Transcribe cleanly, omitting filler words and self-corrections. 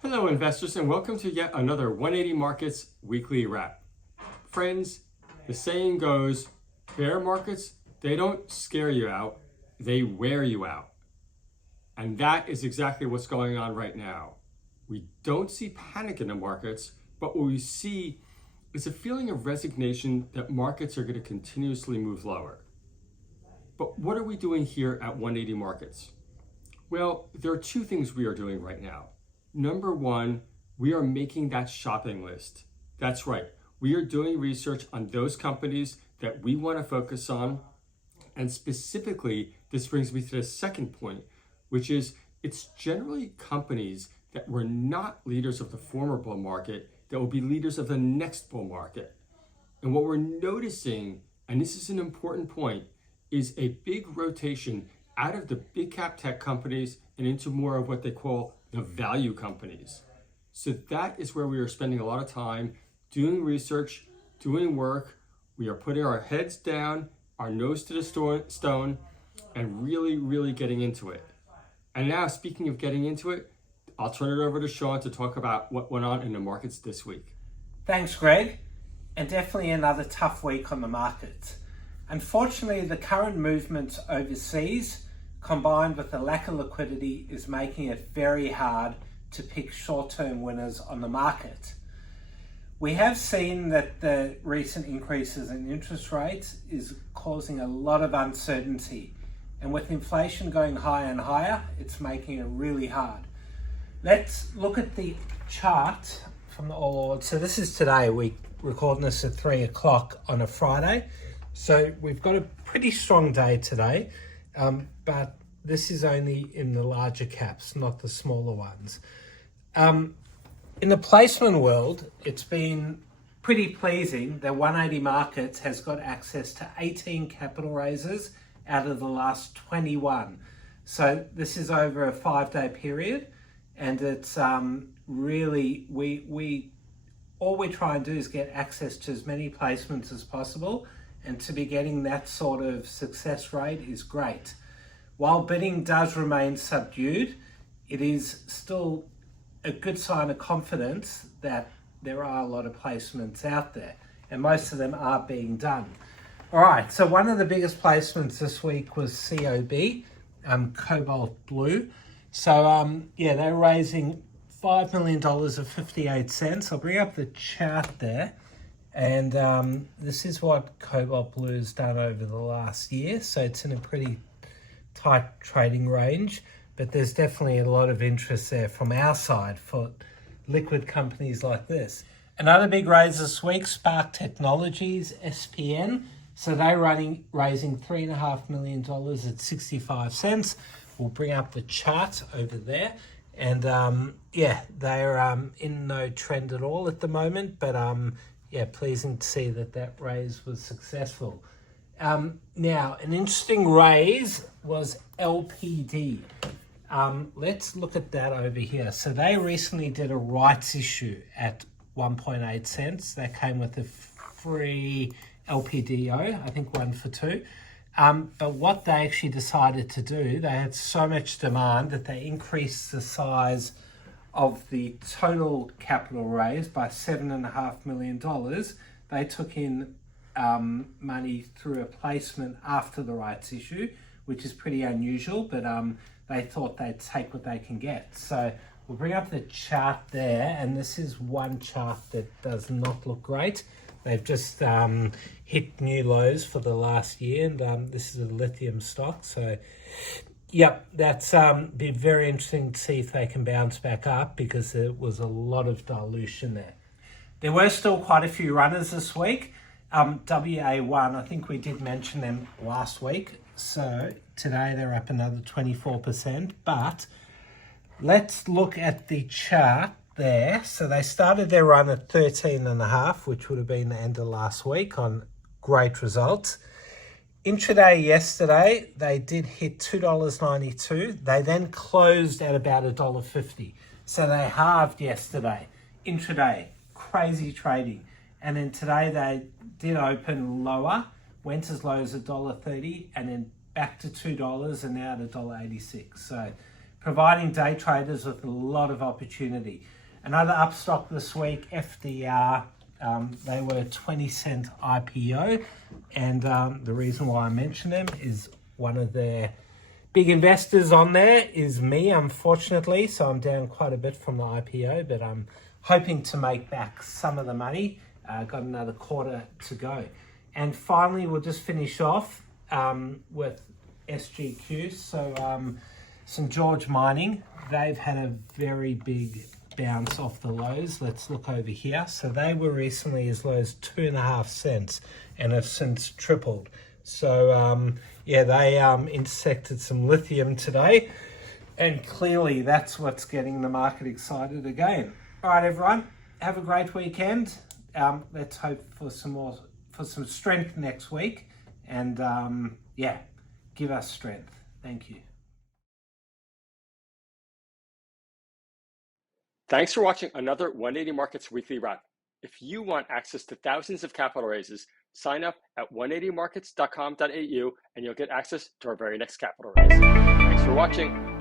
Hello, investors, and welcome to yet another 180 Markets Weekly Wrap. Friends, the saying goes, bear markets, they don't scare you out, they wear you out. And that is exactly what's going on right now. We don't see panic in the markets, but what we see is a feeling of resignation that markets are going to continuously move lower. But what are we doing here at 180 Markets? Well, there are two things we are doing right now. Number one, we are making that shopping list. That's right. We are doing research on those companies that we want to focus on. And specifically, this brings me to the second point, which is it's generally companies that were not leaders of the former bull market that will be leaders of the next bull market. And what we're noticing, and this is an important point, is a big rotation out of the big cap tech companies and into more of what they call the value companies. So that is where we are spending a lot of time doing research, doing work. We are putting our heads down, our nose to the stone, and really getting into it. And now, speaking of getting into it, I'll turn it over to Sean to talk about what went on in the markets this week. Thanks, Greg. And definitely another tough week on the markets. Unfortunately, the current movements overseas, combined with the lack of liquidity, is making it very hard to pick short-term winners on the market. We have seen that the recent increases in interest rates is causing a lot of uncertainty. And with inflation going higher and higher, it's making it really hard. Let's look at the chart from the All Ords. So this is today. We're recording this at 3 o'clock on a Friday. So we've got a pretty strong day today. But this is only in the larger caps, not the smaller ones. In the placement world, it's been pretty pleasing that 180 Markets has got access to 18 capital raises out of the last 21. So this is over a 5-day period, and it's really, all we try and do is get access to as many placements as possible, and to be getting that sort of success rate is great. While bidding does remain subdued, it is still a good sign of confidence that there are a lot of placements out there, and most of them are being done. All right, so one of the biggest placements this week was COB, Cobalt Blue. So they're raising $5 million of 58 cents. I'll bring up the chart there. And this is what Cobalt Blue has done over the last year. So it's in a pretty tight trading range, but there's definitely a lot of interest there from our side for liquid companies like this. Another big raise this week, Spark Technologies, SPN. So they're raising $3.5 million at 65 cents. We'll bring up the chart over there. And they're in no trend at all at the moment, but pleasing to see that raise was successful. Now, an interesting raise was LPD. Let's look at that over here. So they recently did a rights issue at 1.8 cents. That came with a free LPDO, I think 1 for 2. But what they actually decided to do, they had so much demand that they increased the size of the total capital raise by $7.5 million. They took in money through a placement after the rights issue, which is pretty unusual, but they thought they'd take what they can get. So we'll bring up the chart there, and this is one chart that does not look great. They've just hit new lows for the last year, and this is a lithium stock. So, that's be very interesting to see if they can bounce back up, because there was a lot of dilution there. There were still quite a few runners this week. WA1, I think we did mention them last week. So today they're up another 24%. But let's look at the chart there. So they started their run at 13.5, which would have been the end of last week on great results. Intraday yesterday, they did hit $2.92. They then closed at about $1.50. So they halved yesterday. Intraday, crazy trading. And then today they did open lower, went as low as $1.30, and then back to $2 and now at $1.86. So providing day traders with a lot of opportunity. Another upstock this week, FDR. They were a 20-cent IPO, and the reason why I mention them is one of their big investors on there is me, unfortunately, so I'm down quite a bit from the IPO, but I'm hoping to make back some of the money. Got another quarter to go. And finally, we'll just finish off with SGQ. So St. George Mining, they've had a very big bounce off the lows. Let's look over here. So they were recently as low as 2.5 cents and have since tripled. So yeah, they intersected some lithium today, and clearly that's what's getting the market excited again. All right, everyone, have a great weekend. Let's hope for some strength next week, and yeah, give us strength. Thank you. Thanks for watching another 180 Markets Weekly Wrap. If you want access to thousands of capital raises, sign up at 180markets.com.au and you'll get access to our very next capital raise. Thanks for watching.